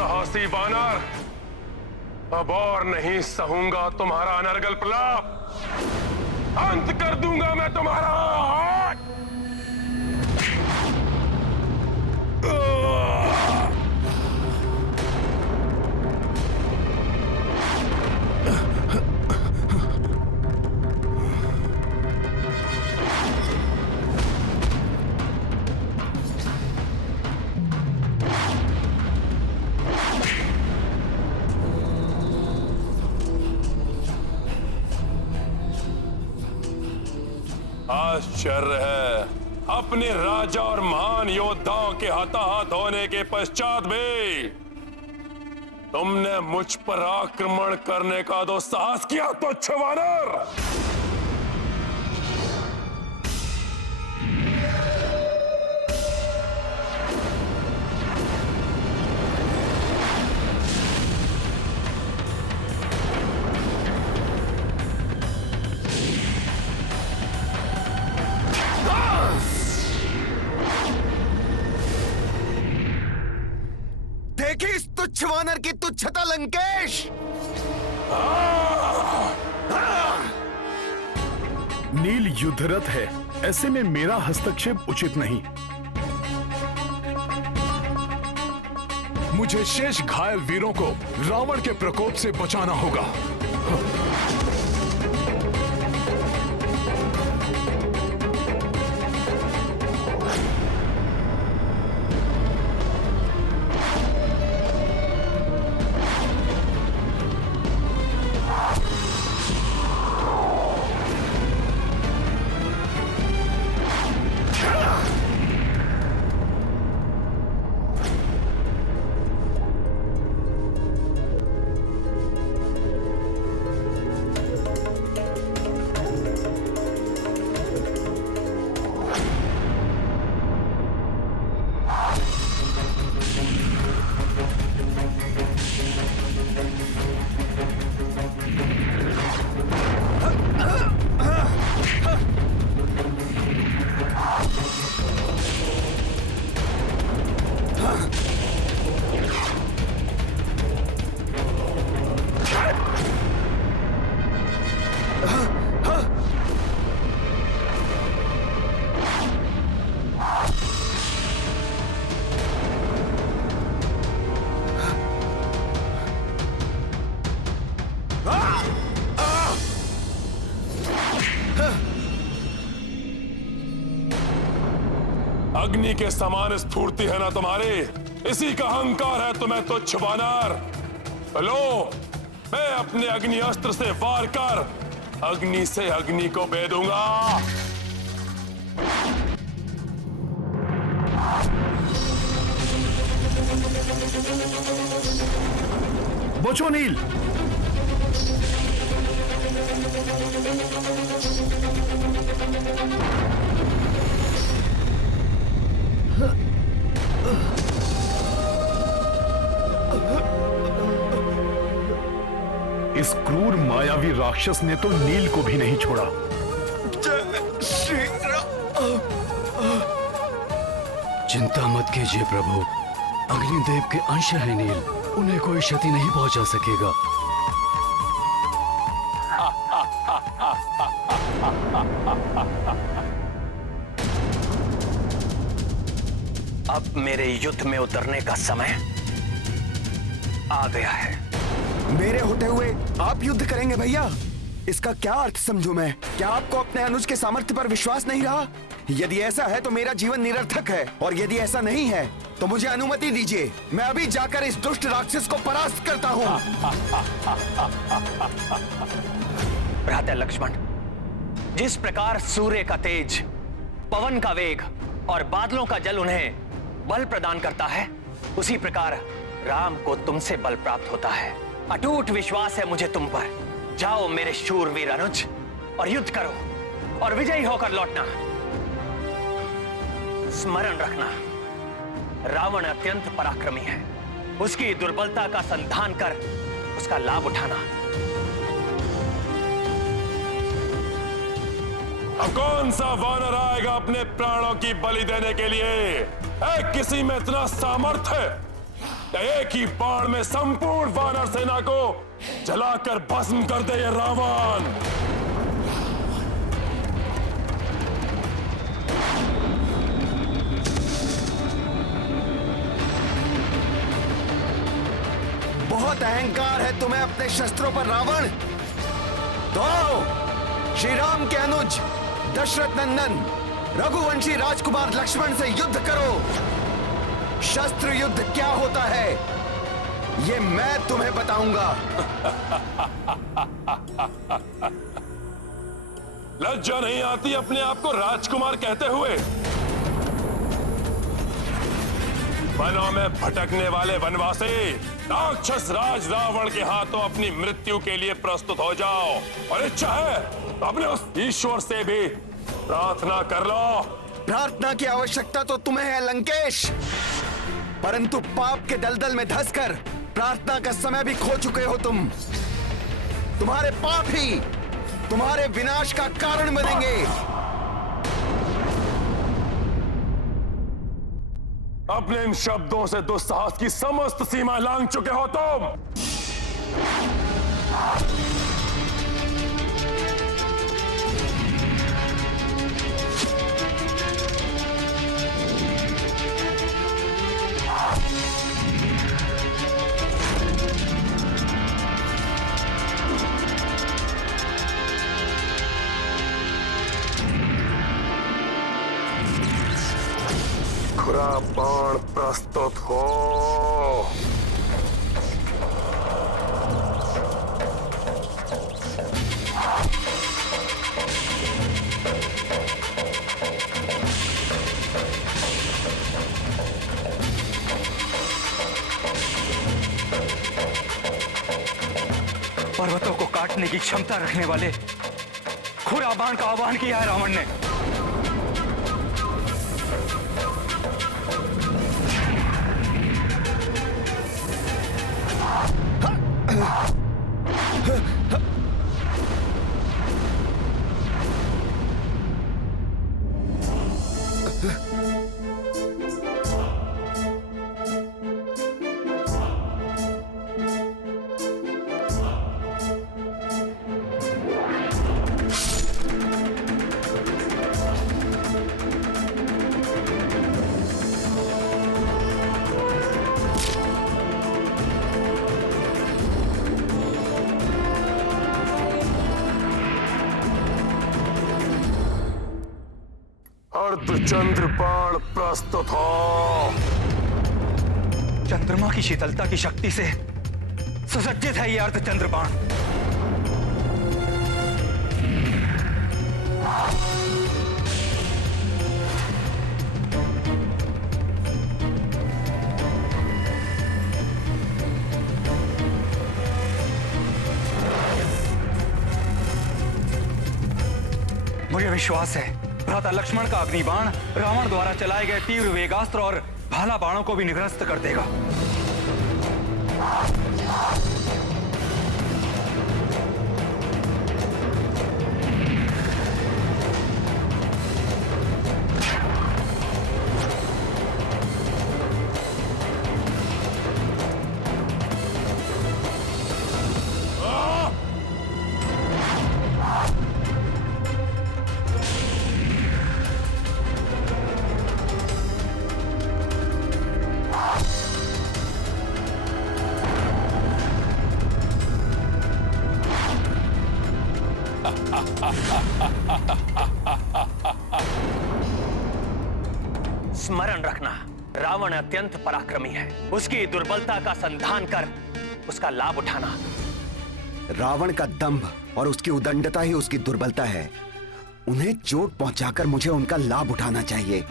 साहसी वानर, अब और नहीं सहूंगा तुम्हारा अनर्गल प्रलाप। अंत कर दूंगा मैं तुम्हारा। आश्चर्य है, अपने राजा और महान योद्धाओं के हताहत होने के पश्चात भी तुमने मुझ पर आक्रमण करने का दुस्साहस किया, तुच्छ वानर। देखी इस तुच्छ वानर की तुच्छता लंकेश। नील युद्धरत है, ऐसे में मेरा हस्तक्षेप उचित नहीं। मुझे शेष घायल वीरों को रावण के प्रकोप से बचाना होगा। अग्नि के समान स्फूर्ति है ना तुम्हारी, इसी का अहंकार है तुम्हें तुच्छ वानर। लो, मैं अपने अग्नि अस्त्र से वार कर अग्नि से अग्नि को भेदूंगा। बचो नील। इस क्रूर मायावी राक्षस ने तो नील को भी नहीं छोड़ा। चिंता मत कीजिए प्रभु, अग्निदेव के अंश है नील, उन्हें कोई क्षति नहीं पहुंचा सकेगा। अब मेरे युद्ध में उतरने का समय आ गया है। मेरे होते हुए आप युद्ध करेंगे भैया? इसका क्या अर्थ समझूं मैं? क्या आपको अपने अनुज के सामर्थ्य पर विश्वास नहीं रहा? यदि ऐसा है तो मेरा जीवन निरर्थक है, और यदि ऐसा नहीं है तो मुझे अनुमति दीजिए, मैं अभी जाकर इस दुष्ट राक्षस को परास्त करता हूँ। भ्राता लक्ष्मण, जिस प्रकार सूर्य का तेज, पवन का वेग और बादलों का जल उन्हें बल प्रदान करता है, उसी प्रकार राम को तुमसे बल प्राप्त होता है। अटूट विश्वास है मुझे तुम पर। जाओ मेरे शूरवीर अनुज, और युद्ध करो और विजयी होकर लौटना। स्मरण रखना, रावण अत्यंत पराक्रमी है। उसकी दुर्बलता का संधान कर उसका लाभ उठाना। अब कौन सा वानर आएगा अपने प्राणों की बलि देने के लिए? किसी में इतना सामर्थ्य या एक ही बाण में संपूर्ण वानर सेना को जलाकर भस्म कर दे ये रावण। बहुत अहंकार है तुम्हें अपने शस्त्रों पर रावण। तो श्री राम के अनुज दशरथ नंदन रघुवंशी राजकुमार लक्ष्मण से युद्ध करो। शस्त्र युद्ध क्या होता है ये मैं तुम्हें बताऊंगा। लज्जा नहीं आती अपने आप को राजकुमार कहते हुए? वनों में भटकने वाले वनवासी, राक्षस राज रावण के हाथों अपनी मृत्यु के लिए प्रस्तुत हो जाओ, और इच्छा है तो अपने उस ईश्वर से भी प्रार्थना कर लो। प्रार्थना की आवश्यकता तो तुम्हें है लंकेश, परंतु पाप के दलदल में धंसकर प्रार्थना का समय भी खो चुके हो तुम। तुम्हारे पाप ही तुम्हारे विनाश का कारण बनेंगे। अपने इन शब्दों से दुस्साहस की समस्त सीमा लांघ चुके हो तुम। खुरा बाण प्रस्तुत हो। पर्वतों को काटने की क्षमता रखने वाले खुरा बाण का आह्वान किया है रावण ने। अर्धचंद्र बाण प्रस्तुत हो। चंद्रमा की शीतलता की शक्ति से सुसज्जित है यह अर्धचंद्र बाण। मुझे विश्वास है भ्राता लक्ष्मण का अग्निबाण रावण द्वारा चलाए गए तीव्र वेगास्त्र और भाला बाणों को भी निरस्त कर देगा। स्मरण रखना, रावण अत्यंत पराक्रमी है। उसकी दुर्बलता का संधान कर उसका लाभ उठाना। रावण का दंभ और उसकी उदंडता ही उसकी दुर्बलता है। उन्हें चोट पहुंचाकर मुझे उनका लाभ उठाना चाहिए।